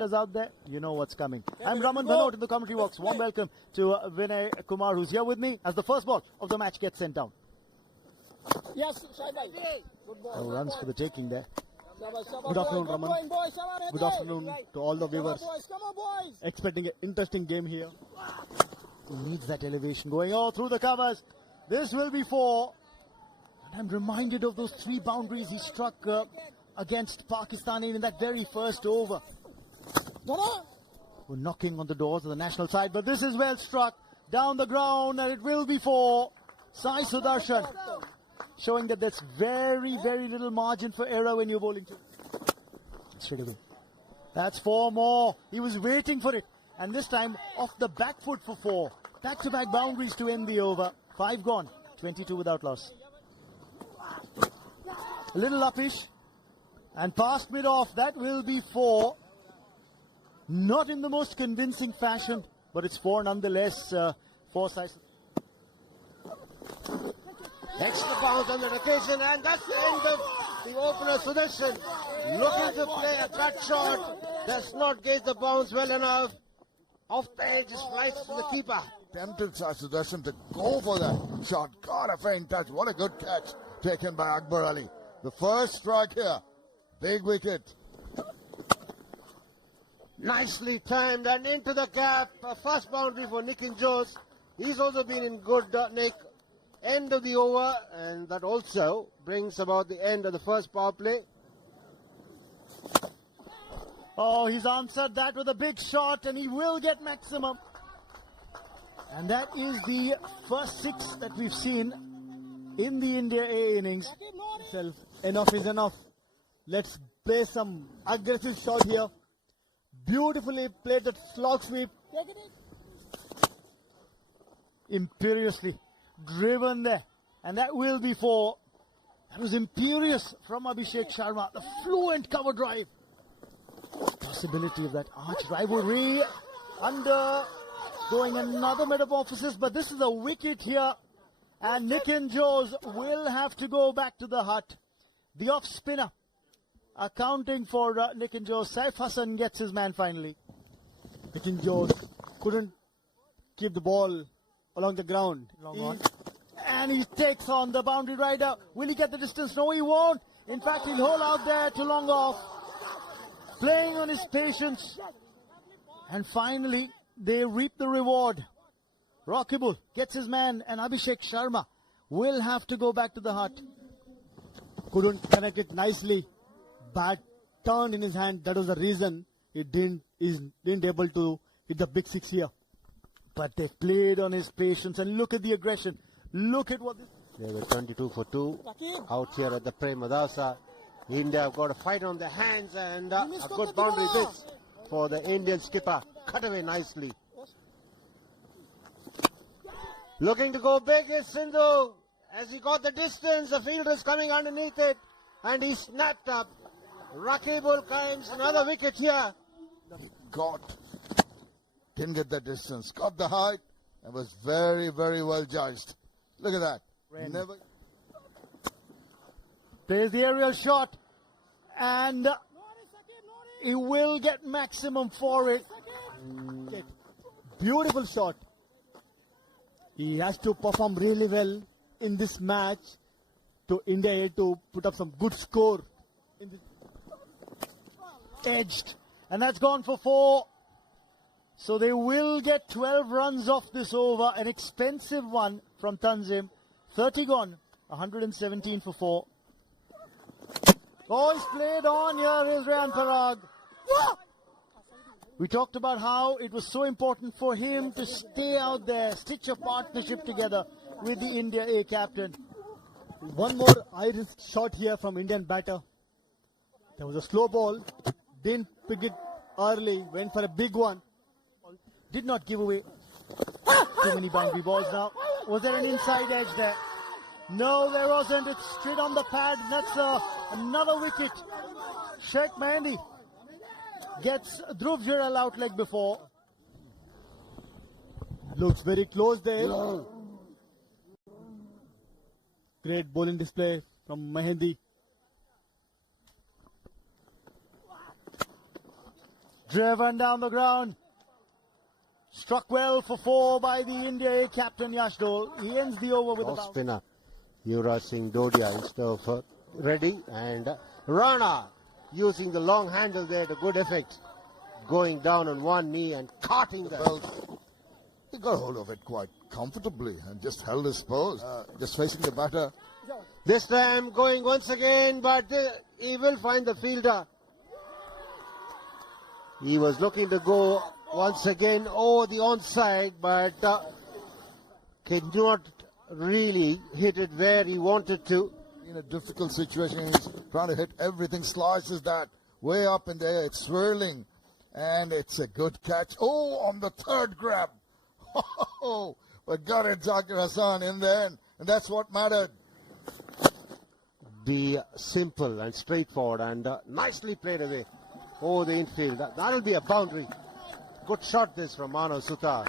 Out there, you know what's coming. I'm Raman Bhanot in the commentary box. Warm welcome to Vinay Kumar, who's here with me as the first ball of the match gets sent down. Yes, No runs for the taking there. Good afternoon, Raman. Good afternoon to all the viewers. Expecting an interesting game here. He needs that elevation going all through the covers. This will be 4. And I'm reminded of those 3 boundaries he struck against Pakistan in that very first over. We're knocking on the doors of the national side, but this is well struck down the ground, and it will be 4. Sai Sudarshan showing that there's very, very little margin for error when you're bowling to. Straight away. That's 4 more. He was waiting for it, and this time off the back foot for 4. Back-to-back boundaries to end the over. 5 gone, 22 without loss. A little uppish, and past mid-off. That will be 4. Not in the most convincing fashion, but it's 4 nonetheless. 4 sides. Extra bounce on that occasion, and that's the end of the opener. Sudarshan looking to play a cut shot, does not gauge the bounce well enough. Off the edge, slices to the keeper. Tempted Sudarshan to go for that shot. Got a faint touch. What a good catch taken by Akbar Ali. The first strike here. Big wicket. Nicely timed and into the gap. A first boundary for Nikin Jose. He's also been in good nick. End of the over, and that also brings about the end of the first power play. Oh, he's answered that with a big shot, and he will get maximum. And that is the first 6 that we've seen in the India A innings. Enough is enough. Let's play some aggressive shot here. Beautifully played that slog sweep. Imperiously driven there, and that will be 4. That was imperious from Abhishek Sharma. The fluent cover drive. Possibility of that arch rivalry undergoing another metamorphosis, but this is a wicket here, and Nikin Jose will have to go back to the hut. The off spinner accounting for Nikin Jose. Saif Hassan gets his man finally. Nikin Jose couldn't keep the ball along the ground. And he takes on the boundary rider. Will he get the distance? No, he won't. In fact, he'll hold out there to long off. Playing on his patience. And finally, they reap the reward. Rakibul gets his man, and Abhishek Sharma will have to go back to the hut. Couldn't connect it nicely. Bat turned in his hand. That was the reason he didn't able to hit the big 6 here. But they played on his patience, and look at the aggression. Look at what this... They were 22 for 2 out here at the Premadasa. India have got a fight on their hands, and a good boundary this for the Indian skipper. Cut away nicely. Looking to go big is Sindhu. As he got the distance, the fielder is coming underneath it, and he snapped up. Rakibul climbs another wicket here. Didn't get that distance. Got the height and was very, very well judged. Look at that. Never. Plays the aerial shot, and he will get maximum for it. Beautiful shot. He has to perform really well in this match to India to put up some good score. Edged, and that's gone for 4. So they will get 12 runs off this over. An expensive one from Tanzim. 30 gone, 117 for 4. Oh, he's played on here is Rayan Parag. We talked about how it was so important for him to stay out there, stitch a partnership together with the India A captain. One more high-risk shot here from Indian batter. There was a slow ball. Didn't pick it early. Went for a big one. Did not give away too many boundary balls now. Was there an inside edge there? No, there wasn't. It's straight on the pad. That's another wicket. Sheikh Mehndi gets Dhruv Jurel out leg before. Looks very close there. Great bowling display from Mehndi. Driven down the ground. Struck well for 4 by the India A captain Yashdol. He ends the over with a Off bounce. spinner Yuvraj Singh Dodia instead of Reddy, and Rana using the long handle there to good effect, going down on one knee and carting the Well, he got hold of it quite comfortably and just held his pose, just facing the batter. This time going once again, but he will find the fielder. He was looking to go once again over the onside, but could not really hit it where he wanted to. In a difficult situation, he's trying to hit everything, slices that way up in the air. It's swirling, and it's a good catch. Oh, on the third grab. Oh, but got it, Zakir Hassan in there, and that's what mattered. Be simple and straightforward, and nicely played away over the infield. That'll be a boundary. Good shot this from Manav Sutar.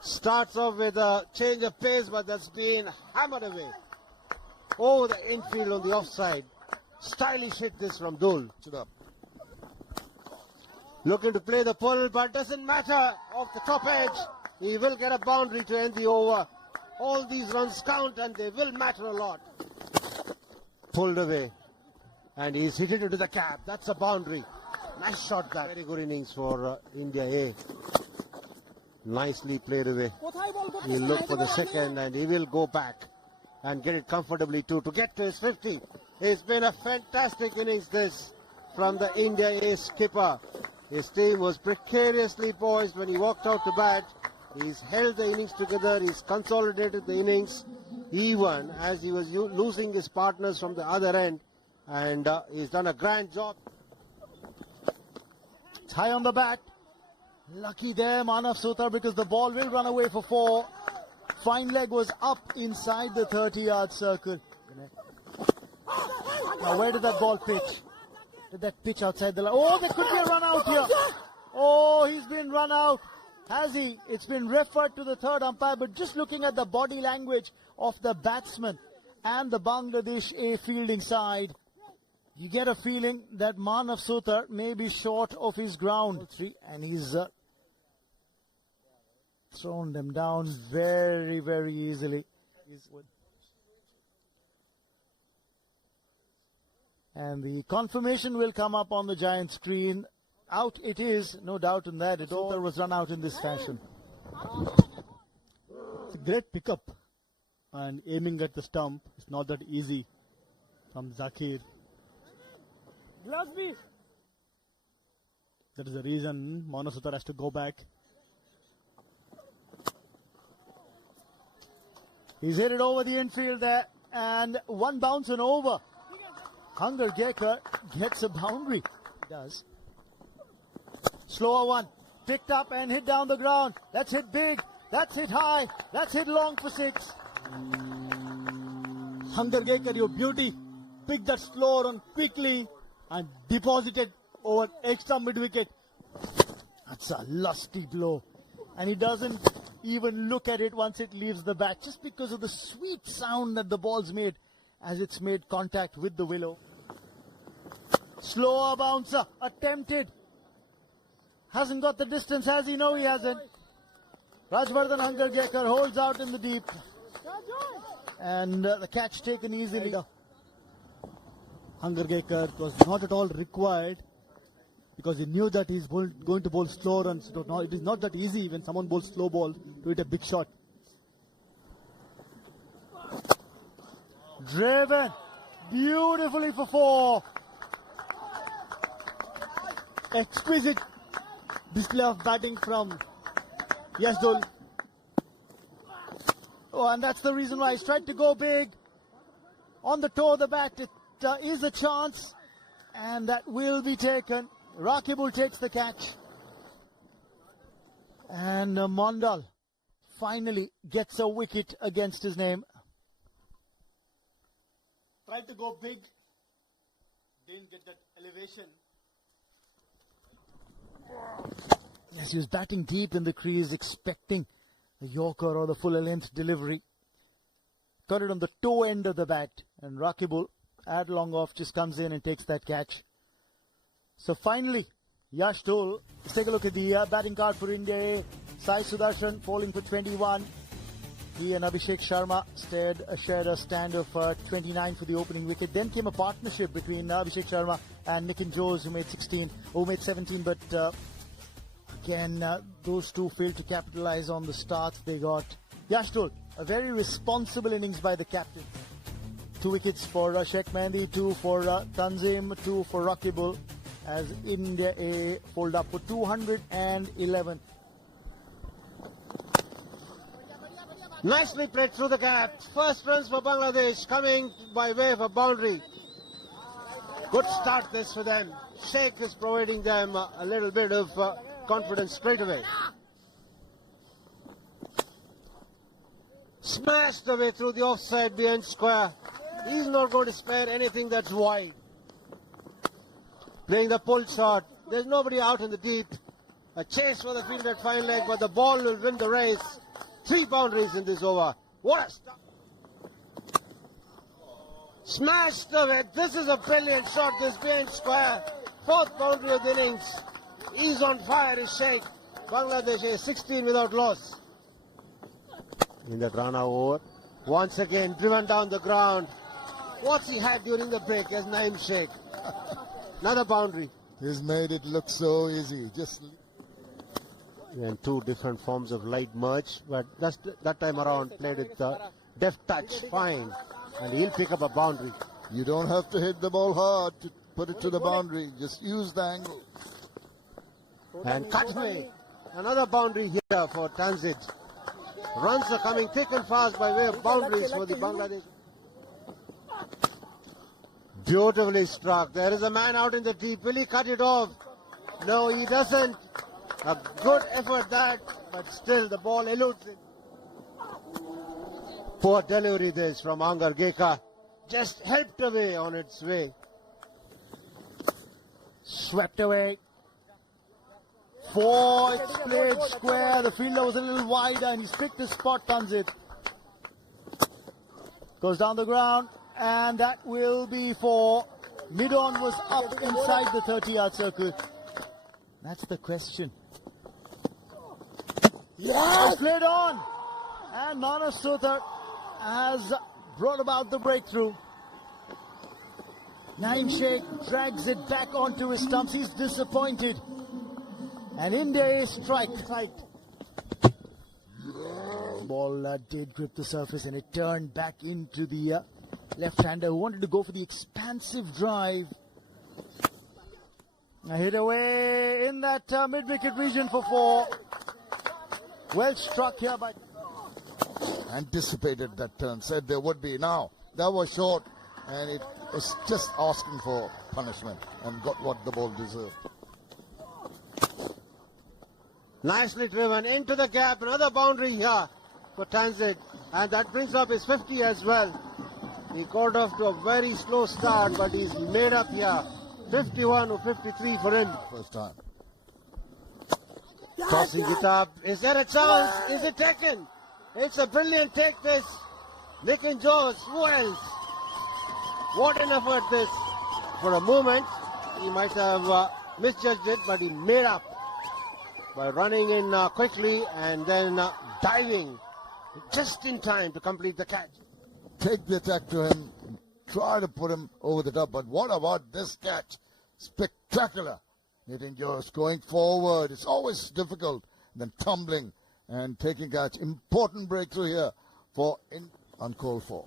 Starts off with a change of pace, but that's been hammered away over the infield on the offside. Stylish hit this from Dul. It up. Looking to play the pull, but doesn't matter. Off the top edge, he will get a boundary to end the over. All these runs count, and they will matter a lot. Pulled away, and he's hit it into the cap. That's a boundary. Nice shot that. Very good innings for India A. Nicely played away. He'll look for the second, and he will go back and get it comfortably too to get to his 50. It's been a fantastic innings this from the India A skipper. His team was precariously poised when he walked out to bat. He's held the innings together. He's consolidated the innings even as he was losing his partners from the other end, and he's done a grand job. It's high on the bat. Lucky there, Manav Sutar, because the ball will run away for 4. Fine leg was up inside the 30-yard circle. Now, where did that ball pitch? Did that pitch outside the line? Oh, there could be a run out here. Oh, he's been run out. Has he? It's been referred to the third umpire, but just looking at the body language of the batsman and the Bangladesh A fielding side, you get a feeling that Manav Sutar may be short of his ground. And he's thrown them down very, very easily. And the confirmation will come up on the giant screen. Out it is, no doubt in that. Sutar was run out in this fashion. It's a great pickup. And aiming at the stump is not that easy from Zakir. That is the reason Manav Sutar has to go back. He's hit it over the infield there, and one bounce and over. Hunger Gekar gets a boundary. He does. Slower one. Picked up and hit down the ground. That's hit big. That's hit high. That's hit long for 6. Hunger Gekar, your beauty. Pick that slower on quickly and deposit it over extra mid wicket. That's a lusty blow. And he doesn't even look at it once it leaves the bat, just because of the sweet sound that the ball's made as it's made contact with the willow. Slower bouncer, attempted. Hasn't got the distance, has he? No, he hasn't. Rajvardhan Hunger Gekar holds out in the deep. And the catch taken easily. Hunger Gekar was not at all required because he knew that he's going to bowl slow runs. It is not that easy when someone bowls slow ball to hit a big shot. Driven beautifully for 4. Exquisite display of batting from Yashdol. Oh, and that's the reason why he's tried to go big. On the toe of the bat, it is a chance, and that will be taken. Rakibul takes the catch. And Mondal finally gets a wicket against his name. Tried to go big, didn't get that elevation. Yes, he was batting deep in the crease, expecting a Yorker or the full length delivery. Got it on the toe end of the bat, and Rakibul, at long off, just comes in and takes that catch. So finally, Yash Dole. Let's take a look at the batting card for India. Sai Sudarshan falling for 21. He and Abhishek Sharma shared a stand of 29 for the opening wicket. Then came a partnership between Abhishek Sharma and Nitin Jose, who made 17, but again, those two failed to capitalize on the start they got. Yash Dole, a very responsible innings by the captain. 2 wickets for Sheikh Mehndi, 2 for Tanzim, 2 for Rakibul, as India A pulled up for 211. Nicely played through the gap. First runs for Bangladesh coming by way of a boundary. Good start this for them. Sheikh is providing them a little bit of confidence straight away. Smashed away through the offside behind square. He's not going to spare anything that's wide. Playing the pull shot. There's nobody out in the deep. A chase for the field at fine leg, but the ball will win the race. 3 boundaries in this over. What a start. Smashed away. This is a brilliant shot. This behind square. 4th boundary of the innings. He's on fire, is Sheikh. Bangladesh is 16 without loss. In that run-out over. Once again driven down the ground. What's he had during the break as Naeem Sheikh? Another boundary. He's made it look so easy. Just And 2 different forms of light merge, but that time around played with the deft touch, fine, and he'll pick up a boundary. you don't have to hit the ball hard to put it to the boundary. Just use the angle. And Katme, another boundary here for Tanzid. Runs are coming thick and fast by way of boundaries for the Bangladesh. Beautifully struck. There is a man out in the deep. Will he cut it off? No, he doesn't. A good effort that, but still the ball eludes him. Poor delivery this from Angar Geka. Just helped away on its way. Swept away. 4, it's played square. The fielder was a little wider and he's picked his spot, Tanzid. Goes down the ground, and that will be 4. Mid-on was up inside the 30-yard circle. That's the question. Yes! Played on, and Manas Suthar has brought about the breakthrough. Naeem Sheikh drags it back onto his stumps. He's disappointed. And India is striked. Ball did grip the surface and it turned back into the left-hander who wanted to go for the expansive drive. A hit away in that mid-wicket region for 4. Well struck here by... Anticipated that turn, said there would be. Now, that was short, and it was just asking for punishment and got what the ball deserved. Nicely driven into the gap. Another boundary here for Tanzid. And that brings up his 50 as well. He got off to a very slow start, but he's made up here. 51 or 53 for him. First time. Tossing it up. Is there a chance? Is it taken? It's a brilliant take this. Nitin Jose. Who else? What an effort this. For a moment, he might have misjudged it, but he made up by running in quickly and then diving just in time to complete the catch. Take the attack to him, try to put him over the top, but what about this catch? Spectacular. Nitin Jose going forward. It's always difficult. Then tumbling and taking catch. Important breakthrough here for uncalled for.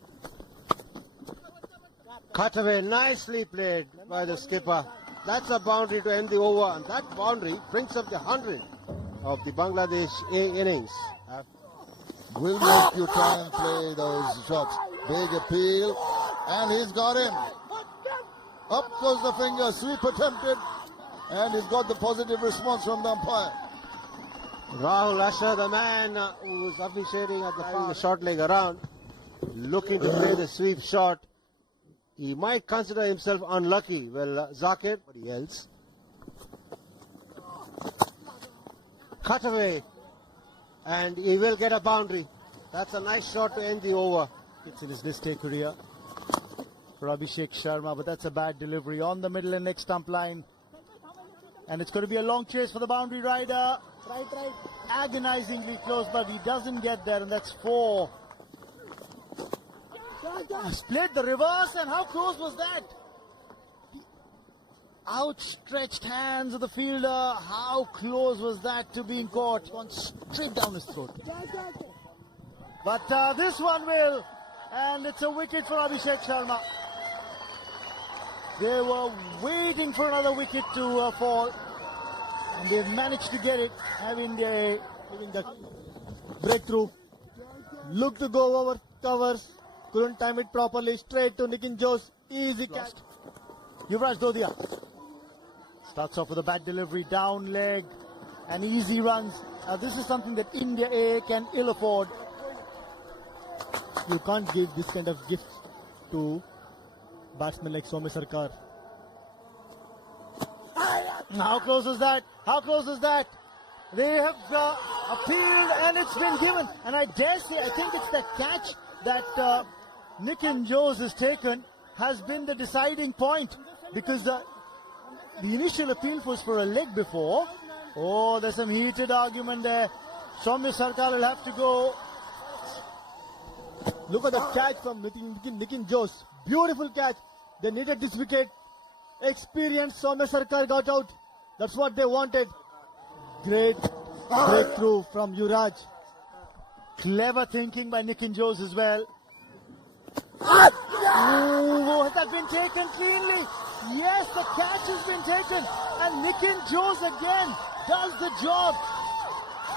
Cutaway, nicely played by the skipper. That's a boundary to end the over, and that boundary brings up the 100 of the Bangladesh A innings. Will make you try and play those shots. Big appeal, and he's got him. Up goes the finger, sweep attempted, and he's got the positive response from the umpire. Rahul Asher, the man who's officiating at the short leg around, looking to play the sweep shot. He might consider himself unlucky. Well, Zakir, nobody else. Cut away, and he will get a boundary. That's a nice shot to end the over. It's in his list A career for Abhishek Sharma, but that's a bad delivery on the middle and leg stump line. And it's going to be a long chase for the boundary rider. Right. Agonizingly close, but he doesn't get there, and that's 4. Split the reverse, and how close was that? Outstretched hands of the fielder. How close was that to being caught? Gone straight down his throat. But this one will, and it's a wicket for Abhishek Sharma. They were waiting for another wicket to fall, and they've managed to get it, having the Breakthrough. Looked to go over covers. Couldn't time it properly. Straight to Nikin Jose. Easy catch. Yuvraj Dodia starts off with a bad delivery, down leg, and easy runs. This is something that India A can ill afford. You can't give this kind of gift to batsmen like Soumya Sarkar. How close is that? How close is that? They have appealed, and it's been given. And I dare say, I think it's the catch that Nikin Jose has taken has been the deciding point, because the initial appeal was for a leg before. Oh, there's some heated argument there. Soumya Sarkar will have to go. Look at the catch from Nikin Jose. Beautiful catch. They needed this wicket. Experienced Soumya Sarkar got out. That's what they wanted. Great breakthrough from Yuvraj. Clever thinking by Nikin Jose as well. Ooh, has that been taken cleanly? Yes, the catch has been taken. And Nikin Jose again does the job.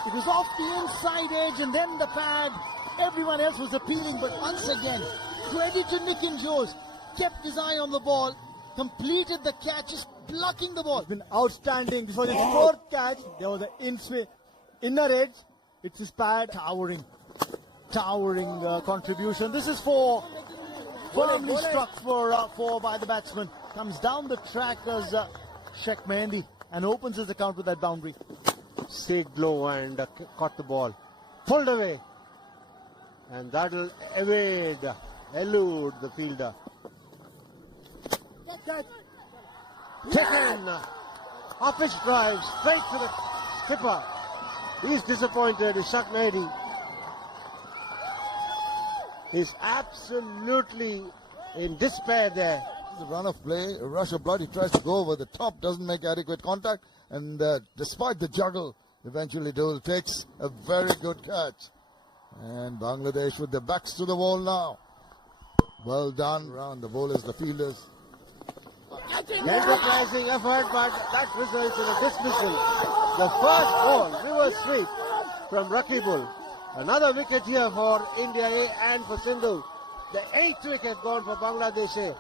It was off the inside edge and then the pad. Everyone else was appealing, but once again, credit to Nikin Jose. Kept his eye on the ball, completed the catch, just blocking the ball. It's been outstanding. This was his 4th catch. There was an inner edge. It's his pad. Towering contribution. This is 4. Firmly struck for 4 by the batsman. Comes down the track as Sheikh Mehendi and opens his account with that boundary. Stayed low and caught the ball. Pulled away. And that will elude the fielder. Taken. Up-pitch drive straight to the skipper. He's disappointed. Sheikh Mehendi. He's absolutely in despair there. The run of play, a rush of blood. He tries to go over the top, doesn't make adequate contact, and despite the juggle, eventually Dole takes a very good catch. And Bangladesh with their backs to the wall now. Well done around the bowlers, the fielders. Enterprising effort, but that results in a dismissal. The first ball, reverse sweep from Rakibul. Another wicket here for India A and for Sindhu. The 8th wicket gone for Bangladesh A.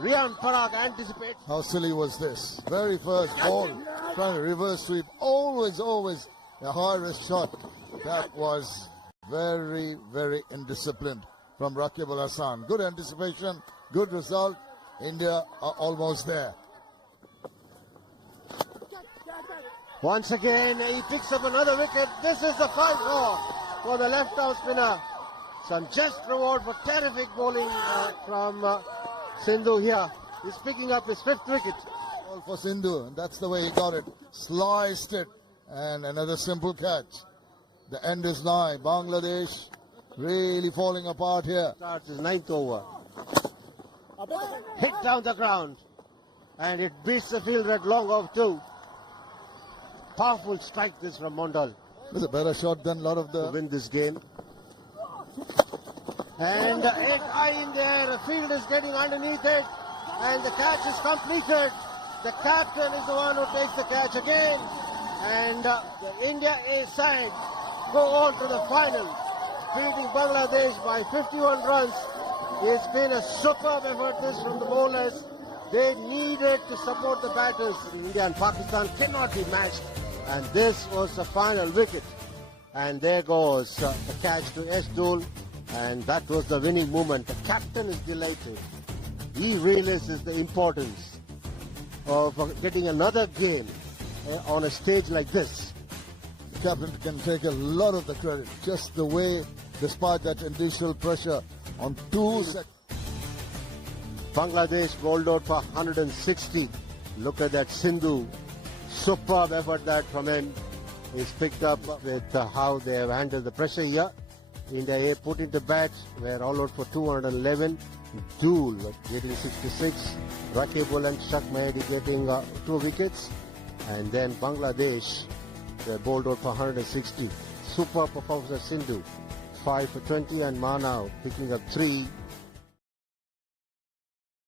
Rian Parag anticipates. How silly was this? Very first ball, trying to reverse sweep. Always a high risk shot. That was very, very indisciplined from Rakib Al Hassan. Good anticipation, good result. India are almost there. Once again, he picks up another wicket. This is the 5-4 for the left-arm spinner. Some just reward for terrific bowling from Sindhu here. He's picking up his 5th wicket. Ball for Sindhu, and that's the way he got it. Sliced it, and another simple catch. The end is nigh. Bangladesh really falling apart here. Starts his 9th over. Hit down the ground, and it beats the fielder at long off too. Powerful strike this from Mondal. It's a better shot than a lot of To the... win this game. And it high in there, the field is getting underneath it, and the catch is completed. The captain is the one who takes the catch again, and the India A side go on to the final, beating Bangladesh by 51 runs. It's been a superb effort this from the bowlers. They needed to support the batters. India and Pakistan cannot be matched, and this was the final wicket. And there goes the catch to Dole, and that was the winning moment. The captain is delighted. He realizes the importance of getting another game on a stage like this. The captain can take a lot of the credit. Just the way, despite that initial pressure on 2 seconds. Bangladesh bowled out for 160. Look at that Sindhu Superb effort that FanCode is picked up with how they have handled the pressure here. India A put into bat, were all out for 211. Dool getting 66. Rakibul and Shak Mahedi getting 2 wickets. And then Bangladesh, they bowled out for 160. Super performance of Sindhu, 5 for 20, and Manav picking up 3